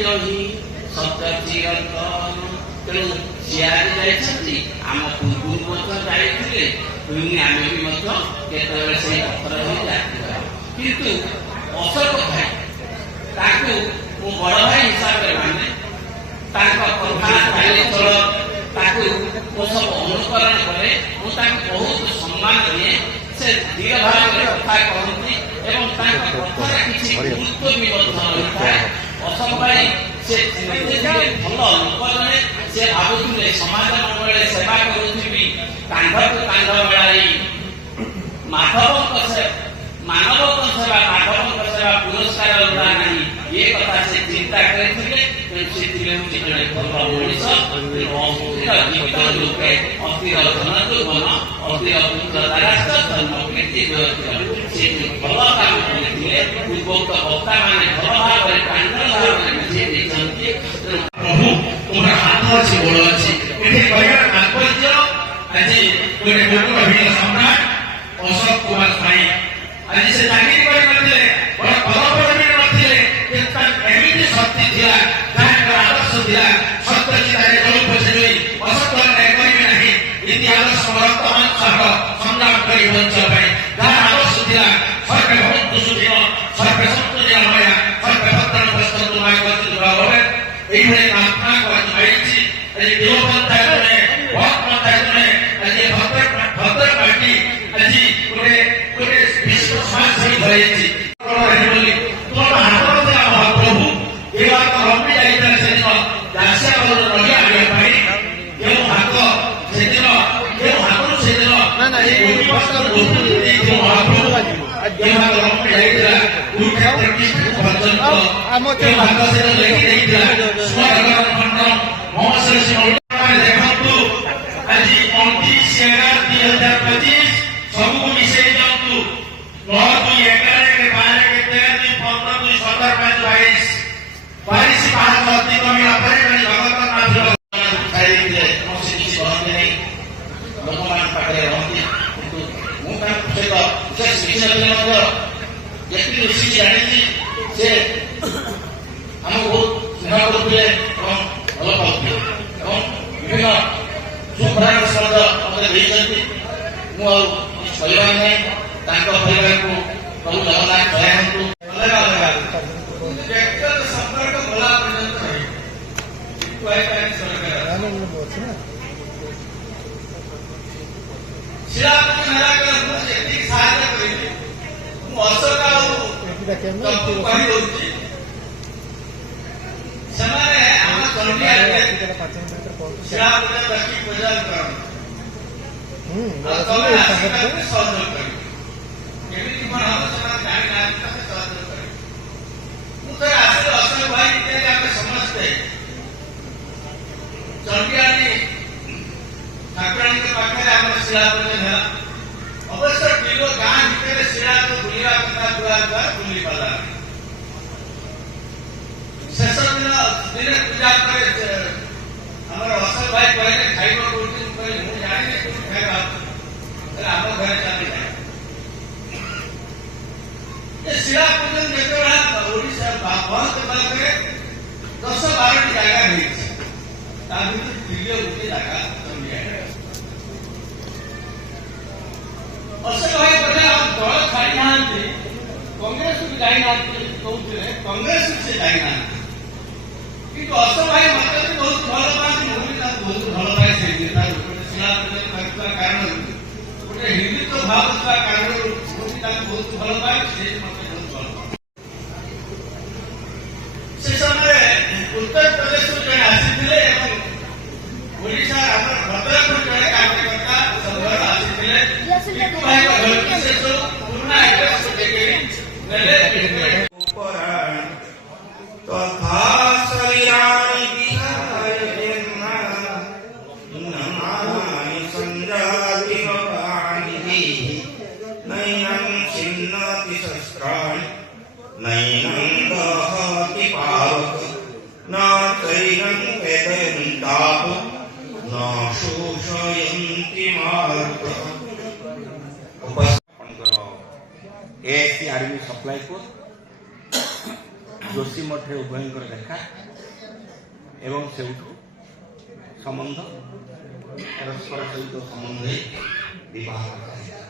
ସତ୍ୟ ହିଁ ସତ୍ୟ ଚିରନ୍ତନ। ତେଣୁ ସିଆଡ଼େ ଯାଇଛନ୍ତି, ଆମ ପୂର୍ବରୁ ମଧ୍ୟ ଯାଇଥିଲେ, ଆମେ ବି ମଧ୍ୟ କେତେବେଳେ ସେଇ ପଥର ହିଁ ଯାଇଥିବା। କିନ୍ତୁ ଅଶୋକ ଭାଇ ତାଙ୍କୁ ମୁଁ ବଡ଼ ଭାଇ ହିସାବରେ ମାନେ, ତାଙ୍କ କଥା ଚାଲିଚଳ ତାକୁ ମୁଁ ସବୁ ଅନୁକରଣ କରେ, ମୁଁ ତାଙ୍କୁ ବହୁତ ସମ୍ମାନ ଦିଏ। ସେ ଧୀର ଭାବରେ କଥା କହନ୍ତି ଏବଂ ତାଙ୍କ କଥାରେ କିଛି ଗୁରୁତ୍ୱ ବି ମଧ୍ୟ ରହିଥାଏ। ଅଶୋକ ଭାଇ ସେ ଭଲ ଲୋକ ଜଣେ। ସେ ଭାବୁଥିଲେ ସମାଜ ମଙ୍ଗଳରେ ସେବା କରୁଥିବି, କାନ୍ଧକୁ କାନ୍ଧ ମିଳାଇ ମାଧବଙ୍କ ମାନବଙ୍କ ସେବା ମାଧବଙ୍କ ସେବା ପୁରସ୍କାର ଲୋଡ଼ା ନାହିଁ, ଏ କଥା ସେ ଚିନ୍ତା କରିଥିଲେ। ତେଣୁ ସେ ଥିଲେ ହଉଛି ଜଣେ ଭଲ ମଣିଷ। ଅସ୍ଥିର ଗୀତ ଲୋକେ ଅସ୍ଥିର ଧନ ଯୌବନ ଅସ୍ଥିର ପୁତ୍ର ଦାରାସ୍ତ ଧର୍ମ କୀର୍ତ୍ତି ସେ ଭଲ କାମ କରିଥିଲେ। ପୂର୍ବୋକ୍ତ ବକ୍ତା ମାନେ ଭଲ ଭାବରେ ପ୍ରାଞ୍ଜଳ ଭାବରେ ବୁଝେଇ ଦେଇଛନ୍ତି। ପ୍ରଭୁ ତୁମର ହାତ ଅଛି, ଗୋଡ଼ ଅଛି, ଏଠି କହିବାର ତାତ୍ପର୍ଯ୍ୟ ଆଜି ଗୋଟେ ବୀର ସମ୍ରାଟ ଅଶୋକ କୁମାର ସ୍ୱାଇଁ ଆଜି ସେ ଚାକିରି କରିନଥିଲେ, ବଡ଼ ପଦପଦବୀ ନଥିଲେ, ଏମିତି ଶକ୍ତି ଥିଲା, ଯାହାଙ୍କର ଆଦର୍ଶ ଥିଲା ସତ୍ୟ ଚିନ୍ତାରେ ଜମି ପଶି ଅସତ୍ୟ କରିବେ ନାହିଁ, ଇତିହାସ ବର୍ତ୍ତମାନ ସହ ସଂଗ୍ରାମ କରି ବଞ୍ଚିବା ପାଇଁ ଯାହାର ଆଦର୍ଶ ଥିଲା ସର୍ବେ ଭବନ୍ତୁ ସୁଖୀନ ସର୍ବେ ସନ୍ତୁ ନିରାମୟା ସର୍ବେ ଭଦ୍ର ବସ୍ତୁ ମାଗନ୍ତି ଭାବରେ এইভাবে আত্মা করেছি। আজ দেবপন্থায় পন্থায় আজ ভদ্র পার্টি আজ গোটে গোটে বিশ্ব সমাজ হয়েছি। তোমার হাত প্রভু এ বাত রম্পি যাই সেদিন দাসিয়া নদী আনিয়া পাই কেউ হাত সেদিন কেউ হাতରୁ সেদিন মহাপ্রভু ଏ ହାତ ରମ୍ପି ଯାଇଥିଲା ଦେଖନ୍ତୁ ଆଜି 29/11/2025 ସବୁକୁ ମିଶେଇ ଦିଅନ୍ତୁ। 9/2/11/12/13/15/17/22 ବାଇଶ ପାହାଚ ଅତିକ୍ରମିଲା ପରେ ଜଗନ୍ନାଥ ଛାଡ଼ିଥିଲେ କୌଣସି କିଛି କହନ୍ତି ନାହିଁ, ଲୋକମାନଙ୍କ ପାଖରେ ରହନ୍ତି। କିନ୍ତୁ ମୁଁ ତାଙ୍କ ସହିତ ବିଶେଷ ମିଶିନଥିଲେ ମଧ୍ୟ ଯେତିକି ମିଶିକି ଜାଣିଛି ସେ ଆମକୁ ବହୁତ ସ୍ନେହ କରୁଥିଲେ ଏବଂ ଭଲ ପାଉଥିଲେ ଏବଂ ବିଭିନ୍ନ ସୁପରାମର୍ଶ ମଧ୍ୟ ମୋତେ ଦେଇଛନ୍ତି। ମୁଁ ଆଉ କିଛି କହିବାର ନାହିଁ। ତାଙ୍କ ପରିବାରକୁ ପ୍ରଭୁ ଜଗନ୍ନାଥ ଦୟାନ୍ତୁ। ବ୍ୟକ୍ତିଗତ ସମ୍ପର୍କ ଗଲା ପର୍ଯ୍ୟନ୍ତ ଶିଳାପତି ମହାରାଜ ମୁଁ ଯେତିକି ସାହାଯ୍ୟ କରିବି ମୁଁ ଅଶୋକ ଆଉ କହିଦଉଛି। ସେମାନେ ଆମ ଚଣ୍ଡିଆରେ ଶିଳାପତି ବାକି ପୂଜା କରନ୍ତି, ତମେ ଆସିବାକୁ ସହଯୋଗ କରିବ। କେମିତି କଣ ହବ ସେମାନେ ଜାଣିନାହାନ୍ତି, ତମେ ସହଯୋଗ କରିବ। ମୁଁ ଥରେ ଆସିଲି ଅଶୋକ ଭାଇ ଇତ୍ୟାଦି ଆମେ ସମସ୍ତେ ଚଣ୍ଡିଆଣି ଠାକୁରାଣୀଙ୍କ ପାଖରେ ଆମର ଶିଳାପୂଜା ହେଲା। ଅବଶ୍ୟ କିଲୋ ଗାଁ ଭିତରେ ଶିଳାକୁ ବୁଲିବା କଥା ଦୁଆର ବୁଲି ପାରିଲା। ଶେଷ ଦିନେ ପୂଜା ପରେ ଆମର ଅଶୋକ ଭାଇ କହିଲେ ଖାଇବ କୋଉଠି? ମୁଁ କହିଲି ମୁଁ ଜାଣିନି କୋଉଠି ଖାଇବା, ହେଲେ ଆମ ଘରେ ଚାଲିଯାଏ। ଶିଳା ପୂଜନ ଯେତେବେଳେ ଓଡ଼ିଶା ବନ୍ଦ ପାଖରେ 10-12ଟି ଜାଗା ହେଇଛି, ତା ଭିତରୁ ଦିଲ୍ଲୀ ଗୋଟିଏ ଜାଗା ଅଶୋକ ଭାଇ କହିଲେ ଆଉ ଦଳ ଛାଡ଼ି ନାହାନ୍ତି, କଂଗ୍ରେସକୁ ଯାଇନାହାନ୍ତି କହୁଥିଲେ, କଂଗ୍ରେସକୁ ସେ ଯାଇନାହାନ୍ତି। କିନ୍ତୁ ଅଶୋକ ଭାଇ ମତେ ବି ବହୁତ ଭଲ ପାଆନ୍ତି, ମୁଁ ବି ତାଙ୍କୁ ବହୁତ ଭଲ ପାଏ। ସେଇ ଗୋଟେ ଶିଳା ପୂଜନ କରିଥିବା କାରଣରୁ, ଗୋଟେ ହିନ୍ଦୁତ୍ୱ ଭାବ ଥିବା କାରଣରୁ ମୁଁ ବି ତାଙ୍କୁ ବହୁତ ଭଲ ପାଏ। ସେ ମତେ ବହୁତ ଭଲ ପାଏ। ସେ ସମୟରେ ଉତ୍ତରପ୍ରଦେଶରୁ ଜଣେ ଆସିଥିଲେ ଏବଂ ଓଡ଼ିଶା ଆମର ଭଦ୍ରକରୁ ଜଣେ କାର୍ଯ୍ୟକର୍ତ୍ତା ସଂଘର ଆସିଥିଲେ। ଭାଇଙ୍କ ଘରକୁ ସେ ସବୁ ପୁରୁଣା ଆଡ୍ରେସ ଦେଇକରି ନେଲେ। ତଥା ଶରୀରାଣି ବିହାୟ ନମାମି ସଂଜାତି ଭବାନି ନୈనం छिन्नति शस्त्राणि नैनं दहति पावक न चैनं वेदयन्ताप न शोषयन्ति मार्ग। ASC army supply corps Joshi मठे उभयंकर देखा ଏବଂ ସେଉଠୁ ସମ୍ବନ୍ଧ ପରସ୍ପର ସହିତ ସମ୍ବନ୍ଧ ବିବାହ କରାଯାଏ।